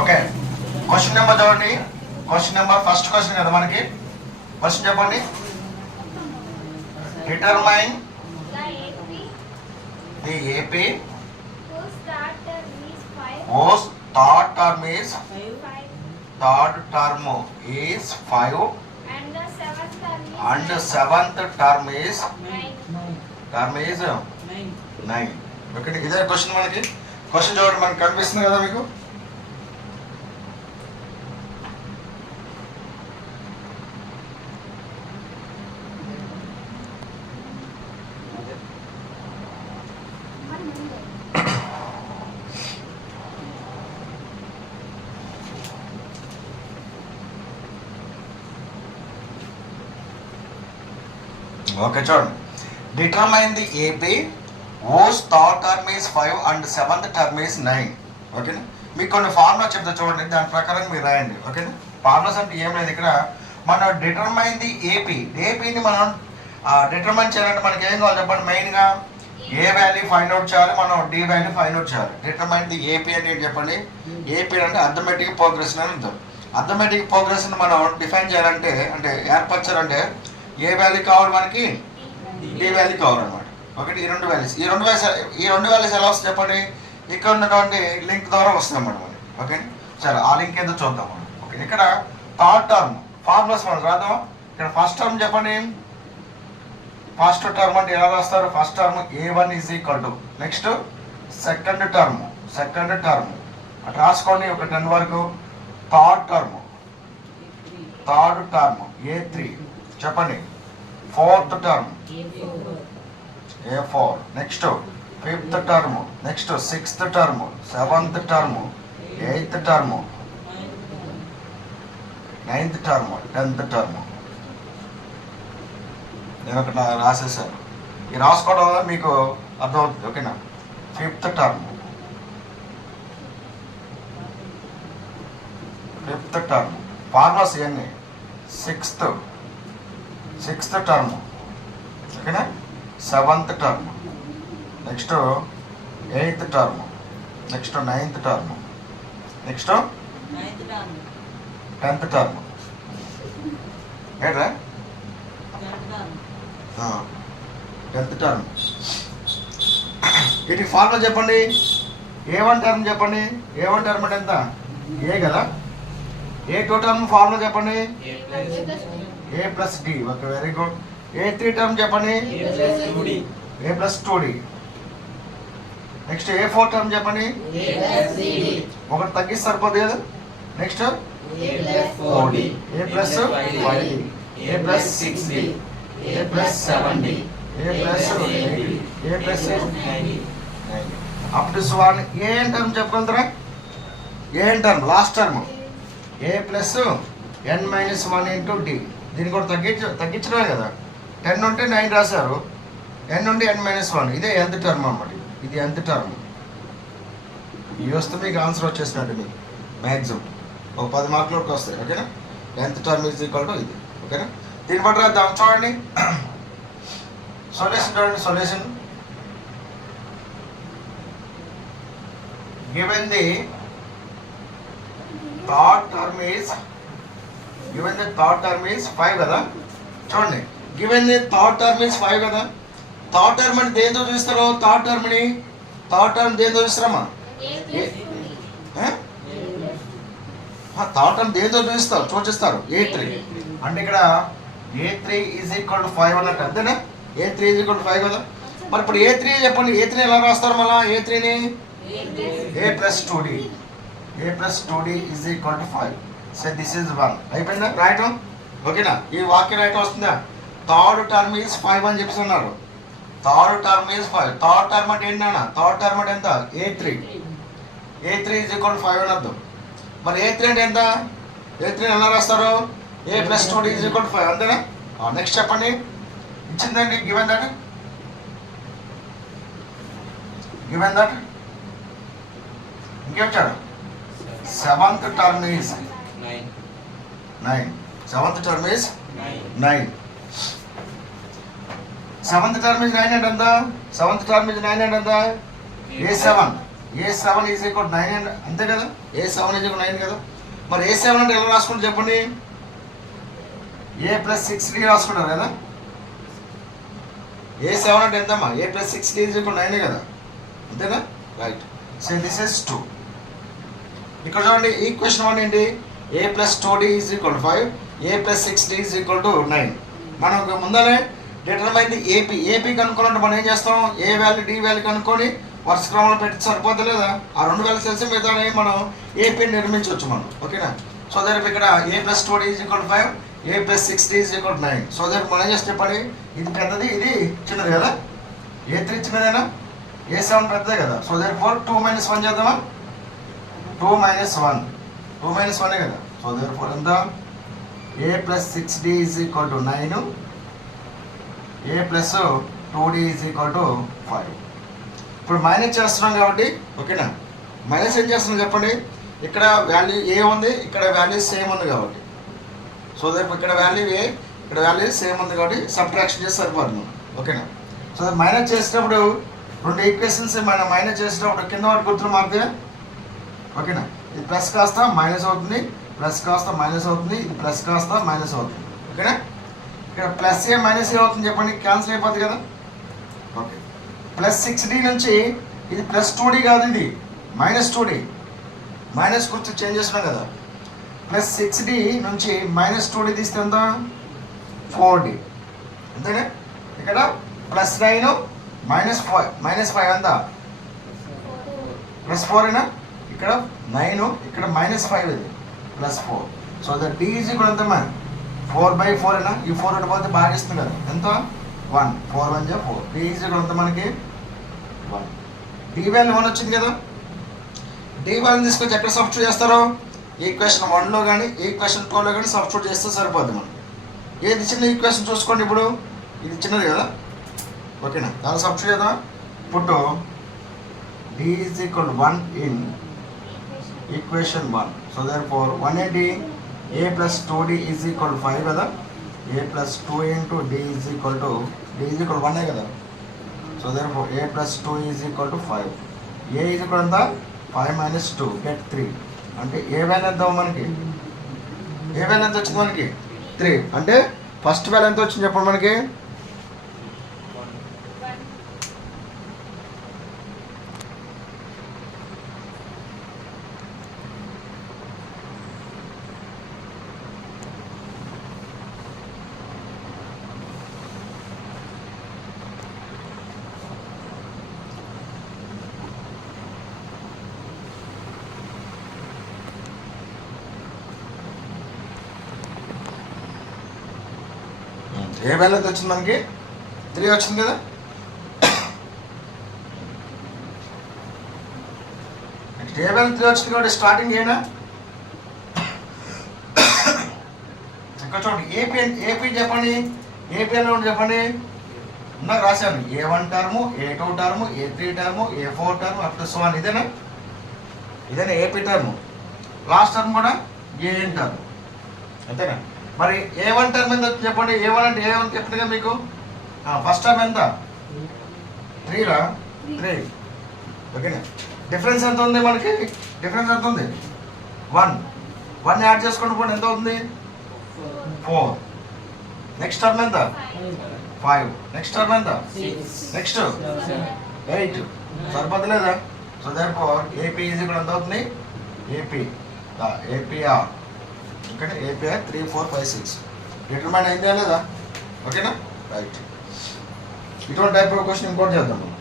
Okay, question number చూడండి. Question number first question కదా మనకి. క్వశ్చన్ చెప్పండి. Determine the AP whose third term is 5 and seventh term is 9. Okay, ఇదే question మనకి. Question చూడండి, మనకి కనిపిస్తుంది కదా మీకు. ఓకే చూడండి. Determine the AP whose third term is 5 and seventh term is 9. ఓకేనా, మీకు కొన్ని ఫార్ములా చెప్తా చూడండి, దాని ప్రకారం మీరు రాయండి. ఓకేనా, ఫార్ములాస్ అంటే ఏం లేదు. ఇక్కడ మనం డిటర్మైన్ ది ఏపీని మనం డిటర్మైన్ చేయాలంటే మనకి ఏం కావాలి చెప్పండి. మెయిన్గా ఏ వాల్యూ ఫైండ్ అవుట్ చేయాలి, మనం డి వాల్యూ ఫైండ్ అవుట్ చేయాలి. డిటర్మైన్ ది ఏపీ అంటే ఏంటి చెప్పండి. ఏపీ అంటే అర్థమెటిక్ ప్రోగ్రెషన్ అని ఉంటుంది. అర్థమెటిక్ ప్రోగ్రెషన్ మనం డిఫైన్ చేయాలంటే, అంటే ఏర్పరచాలంటే ఏ వాల్యూ కావాలి మనకి, డి వాల్యూ కావాలన్నమాట. ఒకటి ఈ రెండు వాల్యూస్ ఎలా వస్తుంది చెప్పండి. ఇక్కడ ఉన్నటువంటి లింక్ ద్వారా వస్తుంది అన్నమాట మనకి. ఓకే, సరే ఆ లింక్ ఏదో చూద్దాం మనం. ఓకే, ఇక్కడ థర్డ్ టర్మ్ ఫార్ములాస్ మనం రాద్దాం. ఇక్కడ ఫస్ట్ టర్మ్ చెప్పండి. ఫస్ట్ టర్మ్ అంటే ఎలా రాస్తారు. First term A1 is equal to, next second term అటు రాసుకోండి ఒక 10 వరకు. థర్డ్ టర్మ్ A3 చెప్పండి. Fourth term A4, next fifth term, next sixth term, seventh term, eighth term, ninth term, 10th term. నేను ఒకటి రాసేసాను, ఈ రాసుకోవడం వల్ల మీకు అర్థమవుతుంది. ఓకేనా, ఫిఫ్త్ టర్మ్ ఫార్మర్స్ ఇవన్నీ. సిక్స్త్ టర్మ్, ఓకేనా, seventh term, next eighth term, next ninth term, next 10th term. ఏంట్రా 10th టర్మ్. వీటికి ఫార్ములా చెప్పండి. A1 టర్మ్ చెప్పండి. A1 టర్మ్ అంటే ఎంత, ఏ కదా. A2 టర్మ్ ఫార్ములా చెప్పండి. A+D. Okay, very good. A3 term చెప్పండి. A+2D. నెక్స్ట్ A4 టర్మ్ చెప్పండి. ఒకటి తగ్గిస్తే సరిపోదు కదా. Next A+4D, A+5D, A+6D, A+7D, A+8D, A+9D. Up to 1. ఏ టర్మ్ చెప్పగలుగుతారా. ఏ term last term A+n-1 into D. దీన్ని కూడా తగ్గించడమే కదా. 10 నుండి 9 రాశారు, n నుండి n-1. ఇదే nth టర్మ్ అన్నమాట. ఇది nth టర్మ్. ఇవి వస్తే మీకు ఆన్సర్ వచ్చేసినట్టు మీకు మ్యాక్సిమం ఒక 10 మార్కుల వరకు వస్తాయి. ఓకేనా, nth term is equal to ఇది. ఓకేనా, దీన్ని బట్టి రాద్దాం. చూడండి సొల్యూషన్ చూడండి. Solution given the third term is 5 కదా. చూడండి, given the third term is 5 కదా. థర్డ్ టర్మ్ అంటే దేంతో చూపిస్తారు. థర్డ్ టర్మ్ దేంతో చూపిస్తారమ్మా. థర్డ్ టర్మ్ దేంతో సూచిస్తారు. A3 అంటే ఇక్కడ A3 ఈజ్ ఈక్వల్ టు 5 అన్నట్టు, అంతేనా. A3 ఈజ్ ఈక్వల్ టు 5 కదా. మరి ఇప్పుడు A3 చెప్పండి. A3 ఎలా రాస్తారు మళ్ళా. A3ని A+2D is equal to 5. So this is 1. అయిపోయిందా రాయటం. ఓకేనా, ఈ వాక్యం రాయటం వస్తుందా. థర్డ్ టర్మ్ ఈజ్ 5 అని చెప్తున్నారు. Third term is 5. Third term అంటే ఏంటన్నా. థర్డ్ టర్మ్ అంటే ఎంత. A3 ఈజ్ ఈక్వల్ టు 5 అని అర్థం. మరి A3 అంటే ఎంత. A3 ఎలా రాస్తారు. A+2D ఈజ్ ఈక్వల్ టు 5, అంతేనా. నెక్స్ట్ చెప్పండి. ఇచ్చిందండి. గివెన్ దట్ ఇంకేమిచ్చాడు. Seventh term is 9. Seventh term is 9. Seventh term is 9 అంటే ఎంత. A7 A7 is equal 9 and అంతే కదా, A7 ఈజ్ ఈక్వల్ 9 కదా. మరి A7 అంటే ఎలా రాసుకుంటారు చెప్పండి, A+6D రాసుకుంటారు కదా. A7 అంటే ఎంతమ్మా, A+6D ఈజ్ ఈక్వల్ 9 కదా, అంతేనా, రైట్. So this is 2. ఇక్కడ చూడండి ఈక్వేషన్ 1 ఏంటి, A+2D is equal 5, A+6D is equal to 9. మనం ముందరే డిటర్మైన్ ది ఏపీ కనుక్కోవాలంటే మనం ఏం చేస్తాం, ఏ వాల్యూ డి వాల్యూ కనుక్కొని వరుస క్రమంలో పెట్టి సరిపోతుంది లేదా, ఆ 2 వాల్యూస్ తెలిసి మిగతా మనం ఏపీని నిర్మించవచ్చు మనం, ఓకేనా. సో దానికి ఇక్కడ A+2D is equal 5, A+6D is equal 9. So దానికి మనం ఏం చేస్తే చెప్పండి, ఇది పెద్దది ఇది చిన్నది కదా, A3 చిన్నదేనా, A7 పెద్దదే కదా. సో దానికి 2 - 1 చేద్దామా, 2 - 1 కదా. సో దానికి ఎంత, A+6D is equal to 9, A+2D is equal to 5. ఇప్పుడు మైనస్ చేస్తున్నాం కాబట్టి, ఓకేనా, మైనస్ ఏం చేస్తున్నాం చెప్పండి, ఇక్కడ వాల్యూ ఏ ఉంది, ఇక్కడ వాల్యూ సేమ్ ఉంది కాబట్టి. సో ఇక్కడ వాల్యూ ఏ, ఇక్కడ వాల్యూ సేమ్ ఉంది కాబట్టి సబ్ట్రాక్షన్ చేసి సరిపోతుంది, ఓకేనా. సో మైనస్ చేసేటప్పుడు 2 ఈక్వేషన్స్ మనం మైనస్ చేసేటప్పుడు కింద వాటి గుర్తులు మారితే, ఓకేనా, ఇది ప్లస్ కాస్త మైనస్ అవుతుంది, ప్లస్ కాస్త మైనస్ అవుతుంది, ఇది ప్లస్ కాస్త మైనస్ అవుతుంది, ఓకేనా. ఇక్కడ ప్లస్ ఏ మైనస్ ఏ అవుతుంది చెప్పండి, క్యాన్సిల్ అయిపోతుంది కదా, ఓకే. +6D నుంచి ఇది +2D కాదు, ఇది -2D, మైనస్ గుర్తు చేంజ్ చేస్తున్నాం కదా. +6D నుంచి -2D తీస్తే ఎంత, 4D, అంతేనా. ఇక్కడ +9 -5 ఎంత, +4 అయినా, ఇక్కడ 9, ఇక్కడ -5 ఇది +4. So that D is equal ఎంత, 4/4 అయినా, ఈ 4 ఒకటి పోతే భాగిస్తుంది కదా, ఎంత 1, 4 1 జా 4. D ఈజ్ ఈక్వల్ ఎంత మనకి 1. D వాల్యూ 1 వచ్చింది కదా. D వాల్యూని తీసుకొచ్చి ఎక్కడ సబ్స్టిట్యూట్ చేస్తారో, ఈక్వేషన్ 1లో కానీ ఈక్వేషన్ 2లో కానీ సబ్స్టిట్యూట్ చేస్తే సరిపోద్ది మనం. ఏది చిన్న ఈక్వేషన్ చూసుకోండి, ఇప్పుడు ఇది చిన్నది కదా, ఓకేనా, దాన్ని సబ్స్టిట్యూట్ చేద్దాం. ఇప్పుడు D is equal 1 in equation 1. So therefore 1 ఏంటి, A+2D ఈజ్ ఈక్వల్ 5 కదా, A+2 into D is equal 1 కదా. So therefore A+2 is equal to 5. A is equal ఎంత, 5 - 2 గెట్ 3. అంటే ఏ వాల్యూ ఎంత మనకి, ఏ వాల్యూ ఎంత వచ్చింది మనకి 3. అంటే ఫస్ట్ వాల్యూ ఎంత వచ్చింది చెప్పండి మనకి, 1. ఏ వాల్యూ ఎంత వచ్చింది మనకి, 3 వచ్చింది కదా. ఏ వాల్యూ 3 వచ్చింది కాబట్టి స్టార్టింగ్ ఏనా, ఇక్కడ చూడండి ఏపీ చెప్పండి, ఏపీ అని చెప్పండి, నాకు రాశాను A1 term, A2 term, A3 term, A4 term up to 1. ఇదేనా ఏపీ టర్ము. లాస్ట్ టర్మ్ కూడా AN టర్మ్, అంతేనా. మరి A1 టర్మ్ ఎంత చెప్పండి, A1 అంటే A1 చెప్పండి కదా మీకు. ఫస్ట్ టర్మ్ ఎంత, 3, ఓకేనా. డిఫరెన్స్ ఎంత ఉంది మనకి, డిఫరెన్స్ ఎంత ఉంది, 1 యాడ్ చేసుకోండి పోండి, ఎంత అవుతుంది 4. నెక్స్ట్ టర్మ్ ఎంత, 5. నెక్స్ట్ టర్మ్ ఎంత, 6. 8. సరిపోతుంది లేదా. So therefore AP is equal ఎంత అవుతుంది, ఏపీఆర్, ఓకే, ఏపీఆర్ 3 4 5 6 డిటర్మైన్ అయిందా లేదా, ఓకేనా, రైట్. ఇటువంటి టైప్ ఆఫ్ క్వశ్చన్ ఇంకోటి చేద్దాం మనం.